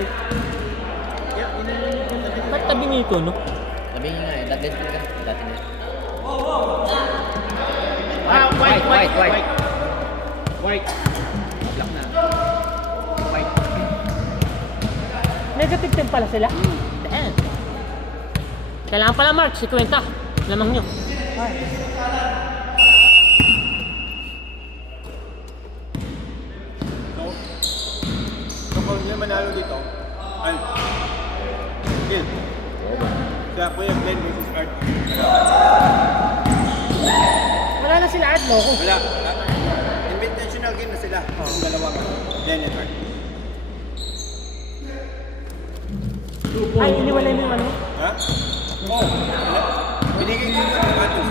kasi. Ba't tabi nito, no? Sabi niya nga eh, dati na. White. Black na. White. Negative 10 pala sila. Damn. Kailangan pala Mark, si Kwenta. Lamang nyo. So kung hindi manalo dito, Gil. Siya po yung Glenn versus Art. Wala na sila Art, loko. Wala. Invitational game na sila. Yung dalawang Glenn and Art. Ay, iniwalay mo yung ano? Ha? Oo. Binigay ko yung sapatos.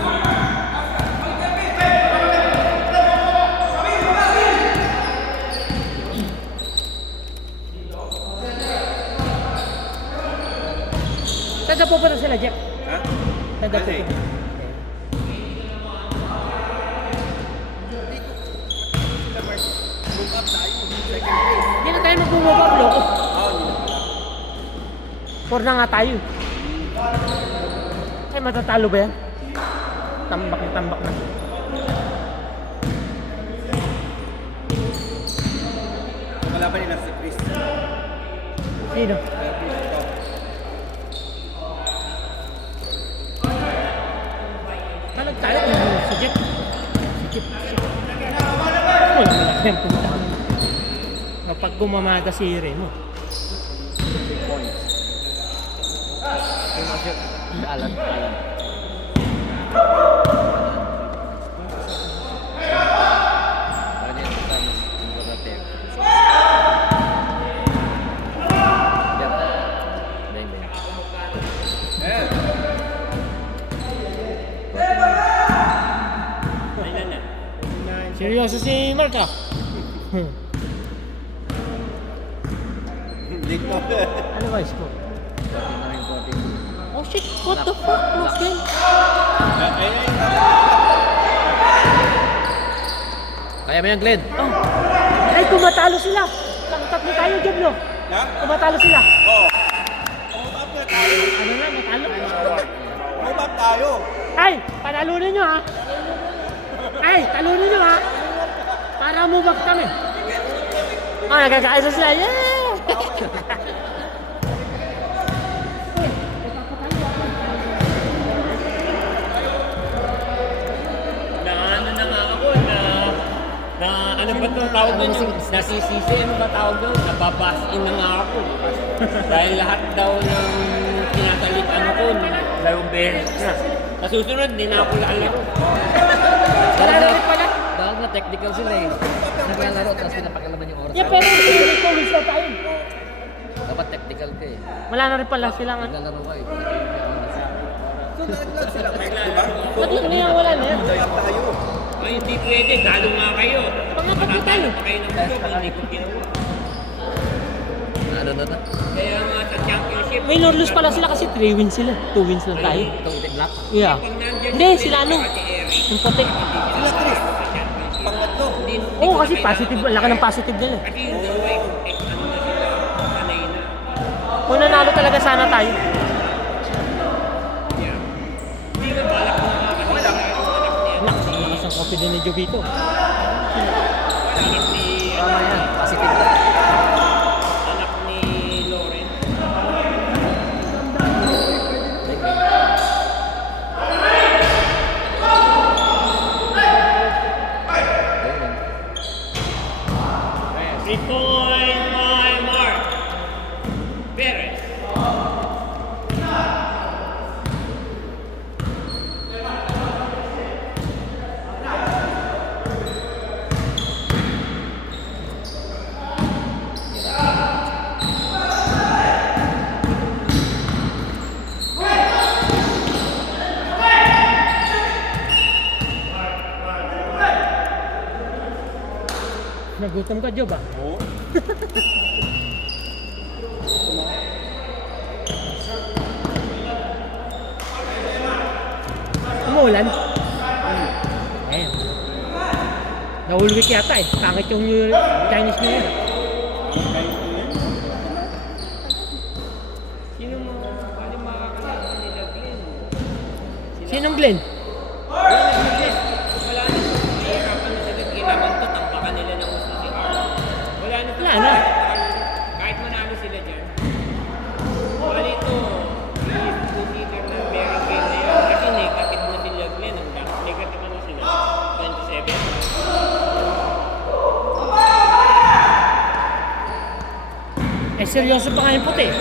Taga po pa sila, Jeff. Ha? Taga po Kasi, pa. move up tayo. Second place. Hindi na tayo mag-move up, loko. Four na nga tayo. Ay, matatalo ba yan? Tambak na. Kalaban nila si Chris. Sino? Talag tayo. Si Jeff. Wala na lang punta. Kapag gumamada si Remo. 3 points. Yung mga Alan. Ano yung kasama yung kapatid? Seryoso si Mark ah. Dito. Ano ba score? 49-14. Oh shit, what the fuck? Close game. Kaya mo yan, Glenn? Oh. Ay, tumatalo sila. Tatlo tayo, Jeb, no? Ha? Tumatalo sila. Oo. Move up na tayo. Ano na, natalo? Move up tayo. Ay, panalunin nyo ha. Ay, talunin nyo ha. Para move up kami. Oh, nagkakaisa sila. Yeah! Ano na nga ako ano ba itong tawag doon? Nasisisi, ano ba tawag doon? Nababasin na nga ako. Dahil lahat daw ng tinatalitan ko, dalawang beses na. Sa susunod, hindi na ako lalaro. Lalaro pala. Dahil na technical sila eh. Naglalaro tapos pinapakalaman yung oras. Yeah, pero hindi ko wins na tayo. Dapat technical ka eh. Wala na rin pala silang ano. Naglalaro ka eh. So naglag sila. Diba? Ba't yun na wala na yan? Move up tayo. Ay, hindi pwede. Talo nga kayo. Pangapag tayo. Pa kayo ng gusto, hindi ko ginawa. Ano na? Kaya nga sa championship, May lose pala sila kasi 3 wins sila. 2 wins lang tayo. Itong itim black. Yeah. pag nandyan Hindi, sila ano? Yung puti. Sila Chris. Pangatlo. Oo, kasi positive. Laki ng positive nila. Kasi yung dalawa, ano na sila, sanay na. Kung nanalo talaga sana tayo. Hindi na balak mo nga kasi wala yung anak niya. Lakas ang confident ni Jovito. Anak ni, Tama yan. Positive lang. anak ni Lauren. Three-point by Mark Perez. Nagutom ka, Job ah. Oo. Umuulan. Ayun. Whole week yata eh. Pangit yung Chinese New Year. Sinong Glenn? Wala na. Hihirapan na sila. Kailangan to, tampakan nila ng gusto si Carl. Wala na. Wala na. Kahit manalo sila dyan. Wala ito. I-consider na very game na yun. Kasi negative na sila Glenn. Negative na sila. 27. Eh, seryoso pa nga yung puti.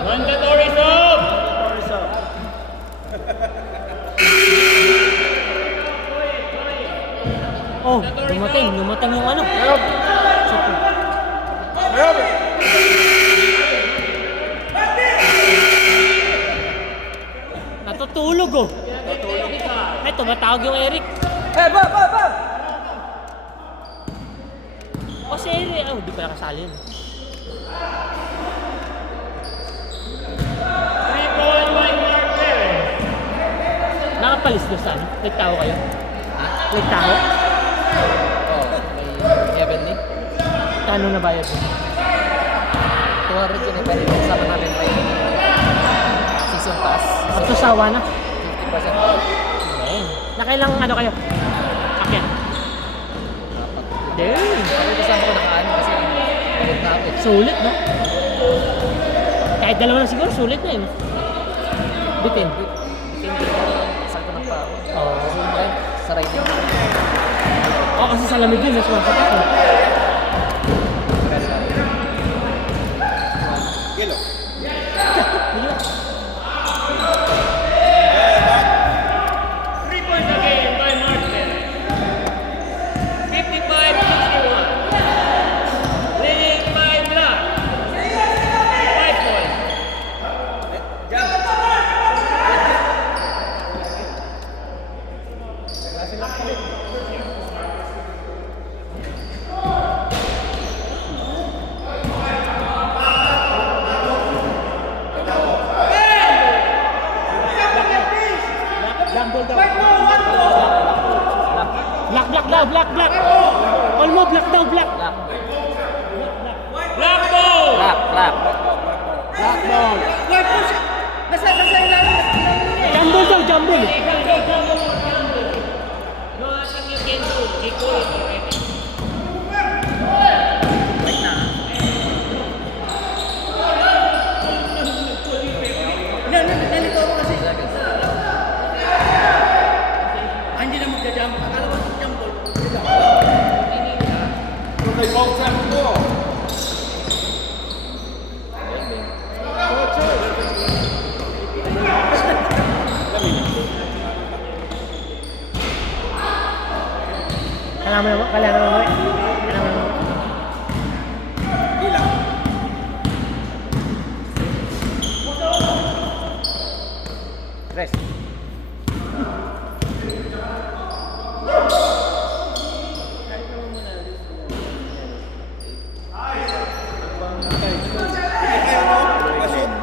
Mandatory sub! Oh, lumating yung ano. Super. Natutulog oh. Ay, tumatawag yung Eric. O si Eric, oh, di pa nakasali yun. 3-point by Mark Perez. Nakapalis doon saan? Nagtao kayo? Nagtao? Oo, may Heavenly. Kano na bayad mo? 200 yun eh, pero yung kasama namin may season pass. At sawa na? 50% Damn. Nakailang ano kayo? Akyan? Damn. Ako kasama ko nakaano kasi pagod na ako eh. Sulit, no? Kahit dalawa na siguro, sulit na yun. Bitin. Hindi ko sakto ng pao. Oo. Kasi yun yan, sa right niya. Oo, kasi sa lamig yun, nasa mga kapatid. Kilo. Bigla. 3 points again by Mark Perez. 55-61. Leading by Black. 5 points. Black. Olmo, black daw, black. Black ball! Black. Jumble daw, jumble. Nothing you can do. He call it already. Nalito ako kasi. Hindi na magja-jump. Akala ko mag-jump ball. Kailangan mo. Gila. Rest.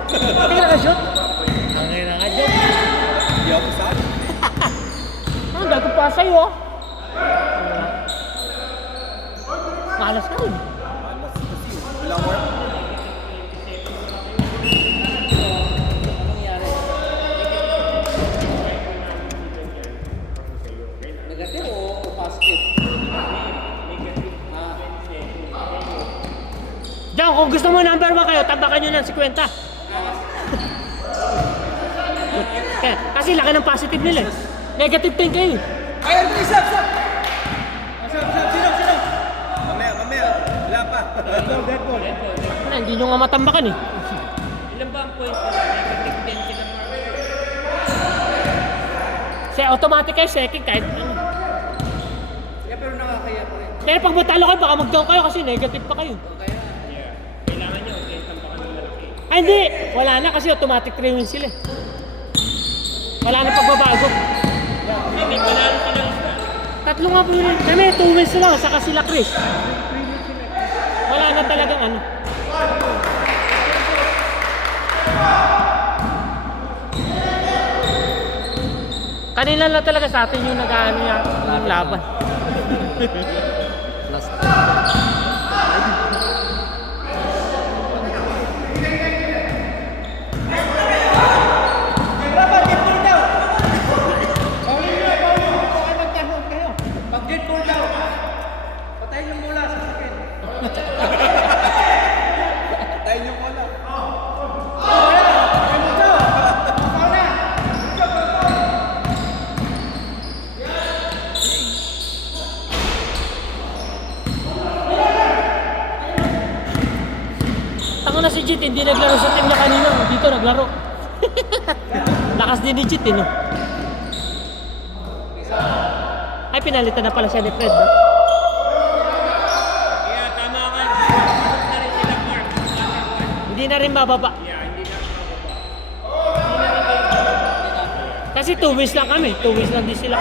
Hindi ka nakashoot? Hindi nakashoot. Hindi ako sabi. Ang dago pa sa'yo. Malas ka rin. Walang work. Negative o positive? Diyan, kung gusto mo number 1 kayo, tabakan nyo ng 50. Kasi laki ng positive nila eh. Negative 10 kayo eh. Kaya mo isap! Sino? Mamaya. Wala pa. Hindi nyo nga matambakan eh. Ilan ba ang points nila? Negative 10 automatic kayo second kahit ano. Yeah, pero nakakaya po rin. Pero pag matalo kayo, baka mag-down kayo kasi negative pa kayo. Kaya, Kailangan nyo, okay, tampa ka ng malaki. Ay hindi, wala na kasi automatic 3 wins sila. Wala na pagbabago. May panalo ka lang isa. Tatlo nga po yun. Kami, 2 wins lang, saka sila Chris. Wala na talagang ano. Kanina lang talaga sa atin yung nag-ano yung laban. Last. pag dead ball daw, patayin yung bola sa akin. Patayin yung bola. Tango na si Jit, hindi naglaro sa team niya kanina. Dito naglaro. Lakas din ni Jit, no? Ay, pinalitan na pala siya ni Fred, no? Kaya tama ka. Pasok na rin sila, Mark. Hindi na rin bababa. Yeah, hindi na Kasi 2 wins lang kami. 2 wins lang din sila.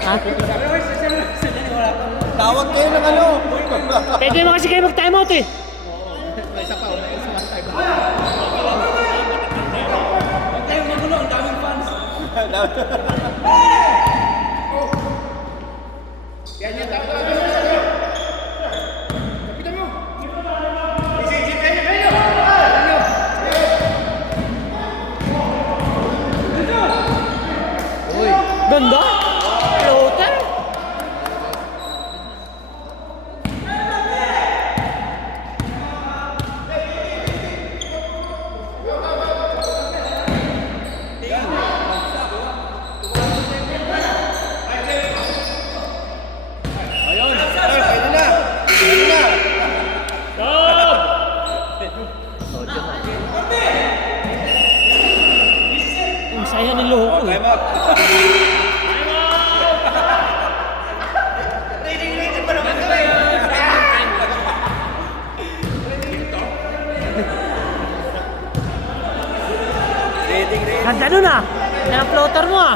Ha? Tawag kayo ng ano? Pwede naman kasi kayo mag-time out eh. May isa pa, may isa pa tayo. Huwag kayong magulo, ang daming fans. Yan yan, tawag. Kapitan mo. Isisip kayo. Uy! Ganda! Floater! Ayun, pwede na. Pwede na. Audio na. Ang saya ni Loco eh. Time out. Ganda nun ah! Yan ang floater mo ah!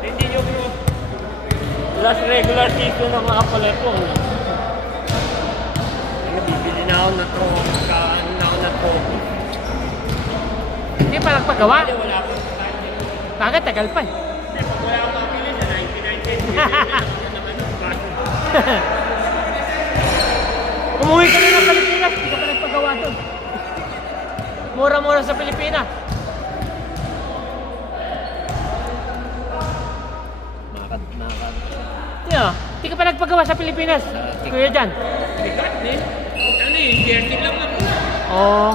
Hindi nyo bro. Last regular season ng mga palepong. Bibili na ako na to. Kaano na ako na to. Hindi pa nagpagawa. Hindi, wala akong time. Bakit? Tagal pa eh. Hindi, pag wala akong mabili sa 99 cents, bibili na ako ng ano. Umuwi ka na ng Pilipinas, hindi ka pa nagpagawa doon. Mura-mura sa Pilipinas. Nakakad. Yeah, hindi ka pa nagpagawa sa Pilipinas. Kuya Jan. Bigat din. Ano yun, jersey lang ako. Oh.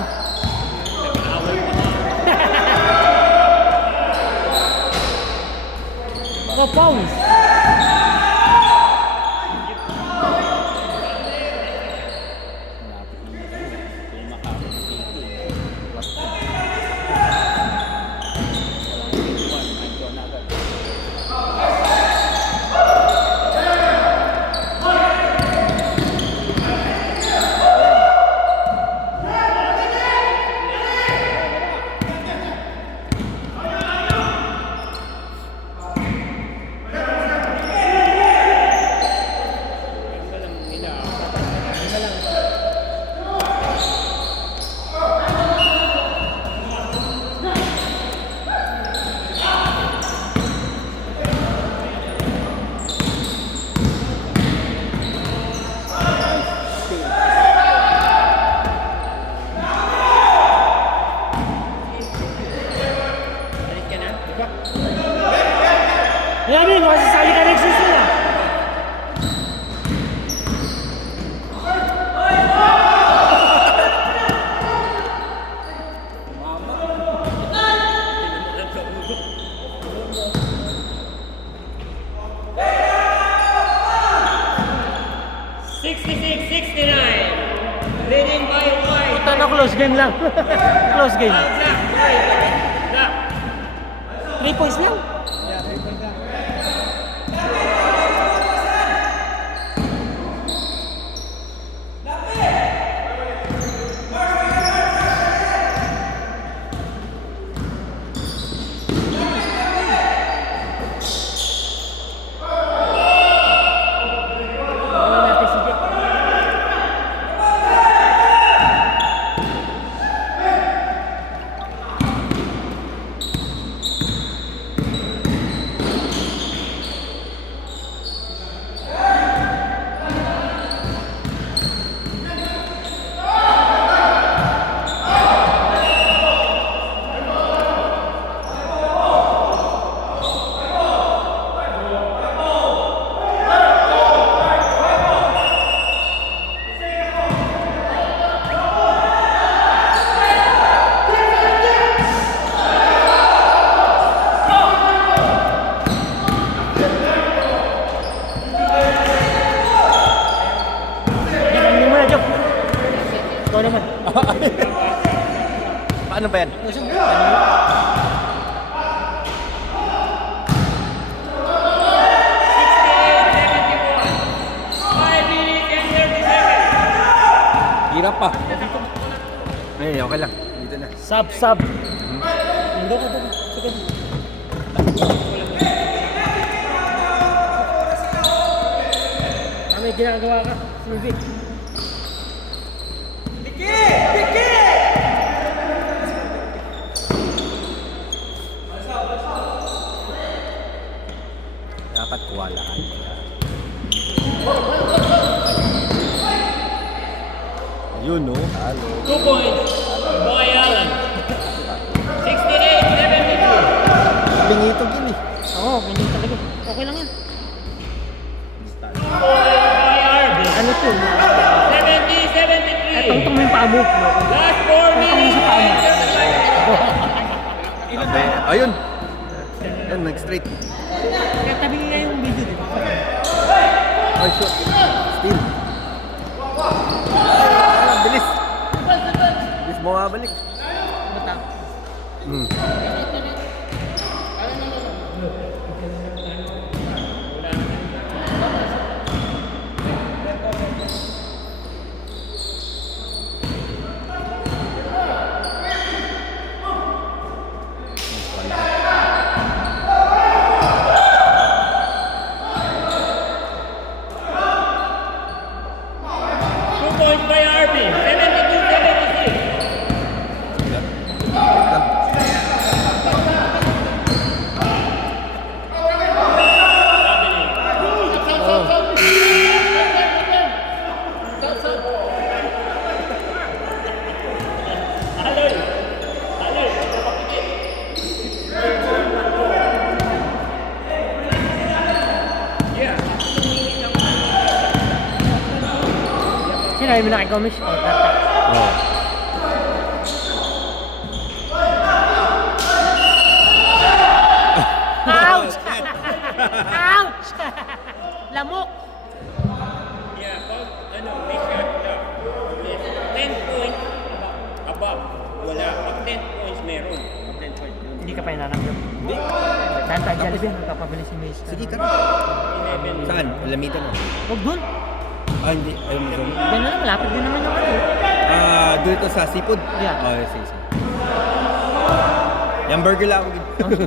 Nag-aawal pa nga. Oh, pounds. Yamin, masasali ka next season ah. close game lang. Close game. 3 points lang. Ikaw naman. Paano ba yan? Hirap pa. Ay, okay lang. Dito na. Sub. Hindi ko. Sige. May ginagawa ka. Sige. Dapat kuwalaan. Yun, no? Halo. 2 points. Boy Allen. 68-72. Bingitog yun eh. Oo, ganyan talaga. Okay lang yan. Boy Arby. Ano to? 70-73. Tungtong mo yung paa mo. Last 4 minutes. Ayun. Ayun, nag-straight. Kaya tabi nga yung video, di ba? Ay, shot. Steal. Bilis. Bilis mo mabalik. Sinabi mo na kay Gomes? Oh, tata. Oh. Ouch! Ouch! Lamok! Yeah, pag may shot lang. 10 points above. Wala. Pag 10 points meron. Pag 10 points yun. Hindi ka pa inanamdam. Hindi. Dahil tayo Jollibee, magpapabili si Mace. Sige, tara. Saan? Lamitan mo. Huwag dun. Ah, hindi. Ayaw mo doon. Diyan na lang, malapit din naman yung ano. Doon ito sa seafood? Yeah. Oh, sige. Yung burger lang ako. Oh, sige.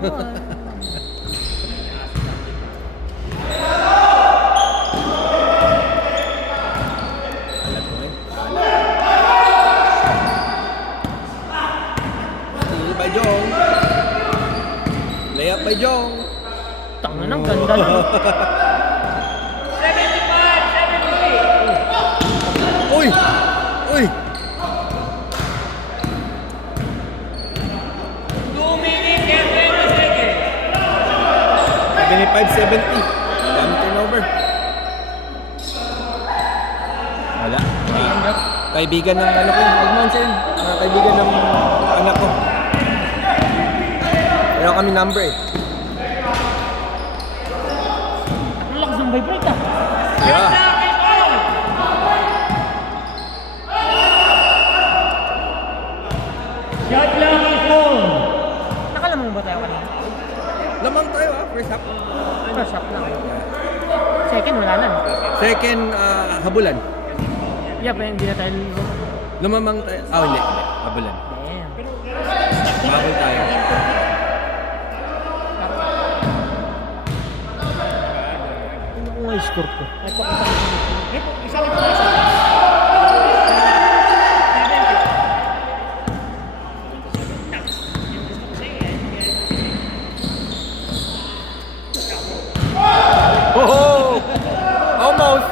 Alat ko rin. Steal by Jong. Layup by Jong. Tanga nang ganda na. 75-73. Uy! Uy! 2 minutes and 20 seconds. 75-70. Dami turnover. Wala. Kaibigan ng ano ko. Huwag man sir. Kaibigan ng anak ko. Meron kami number eh. Ang lakas ng vibrate ah. Yeah. First half lang. Second, wala na. Second, habulan. Yeah, pero hindi na tayo... Lumamang tayo. Hindi. Habulan. Damn. Habol tayo. Ano kung may score ko? Oh! Almost!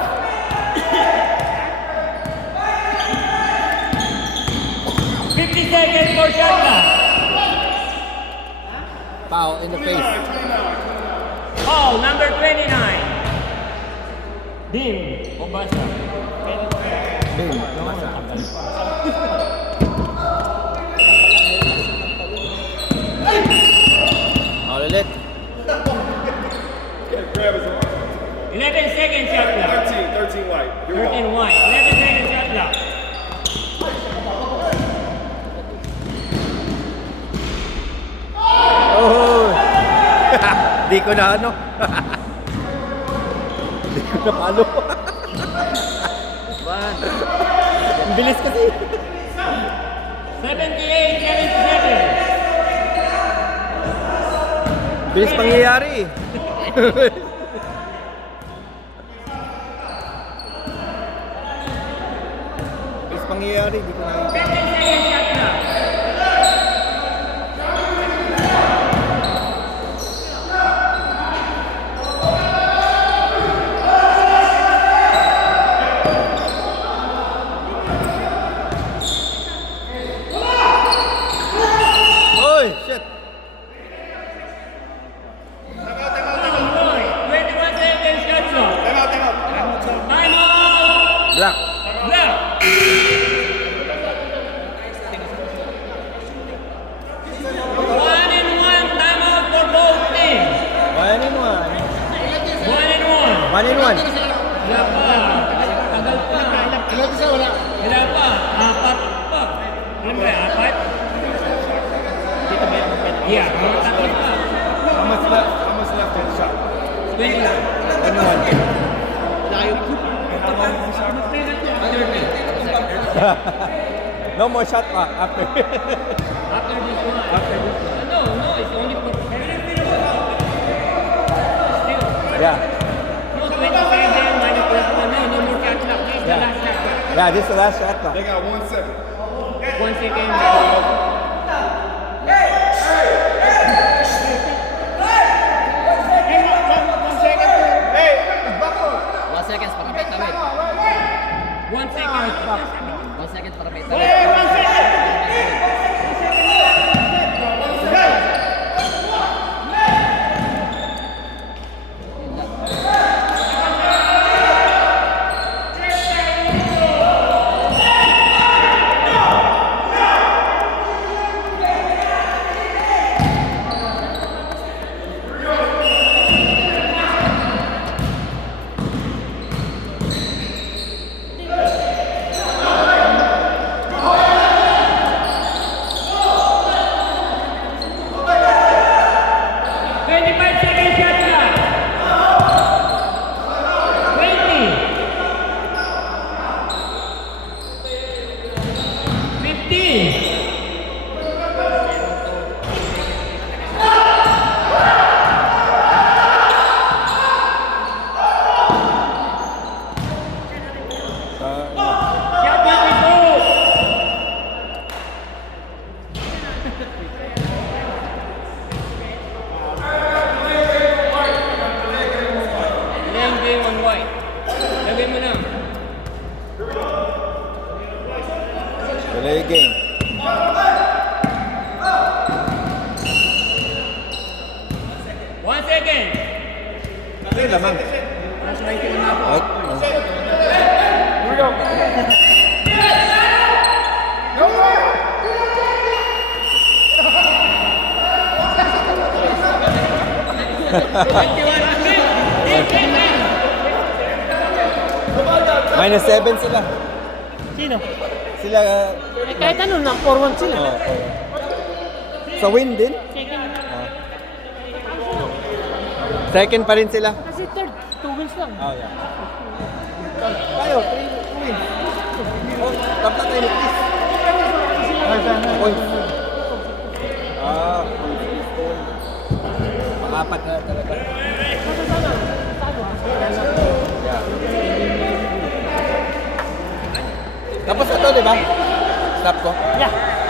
Seconds for shot clock. Foul in the face. Foul number 29. Dim. Obasa. Bing. Masa. Foul ulit. 11 seconds shot clock. 13 white. Here we go. 13 white. 11 seconds shot clock. Oh! Di ko na ano. Di ko na palo. Ang bilis kasi. 78, 77. Bilis pangyayari. Bilis pangyayari. Di ko na 15 seconds shot clock. Oy! Shit! 21 seconds shot clock. Time out. Black. Black. One and one. Time out for both teams. 1 and 1. 1 and one. 1 and 1. Wala pa. Tagal pa. Wala pa. Apat pa. Alam mo ba, apat? Yeah, mga tatlo pa. How much left? How much left in the shot? 20 lang. 1 and 1. No more shot pa after. After this one. No, it's only for... Still. Yeah. No, 27 minus plus one. No more shot clock. This is the last shot clock. Yeah, this is the last shot pa. They got 1 second. 1 second. One seconds para may tawid. 1 second. 1 second para may Wait, tawid. 1 second. Play game. One second. Ito yung lamang. Here we go. Minus 7 sila. Sino? Sila, Kahit ano lang, 4-1 sila. oh, sa win din. Second. Second pa rin sila. Kasi third, 2 wins lang. Oh, yeah. Tayo, 3 wins. Oh, tapos tayo ni Chris. Points. Ah. Pang-apat na talaga. Yeah. Tapos ito, di ba? Stop ko. Yeah.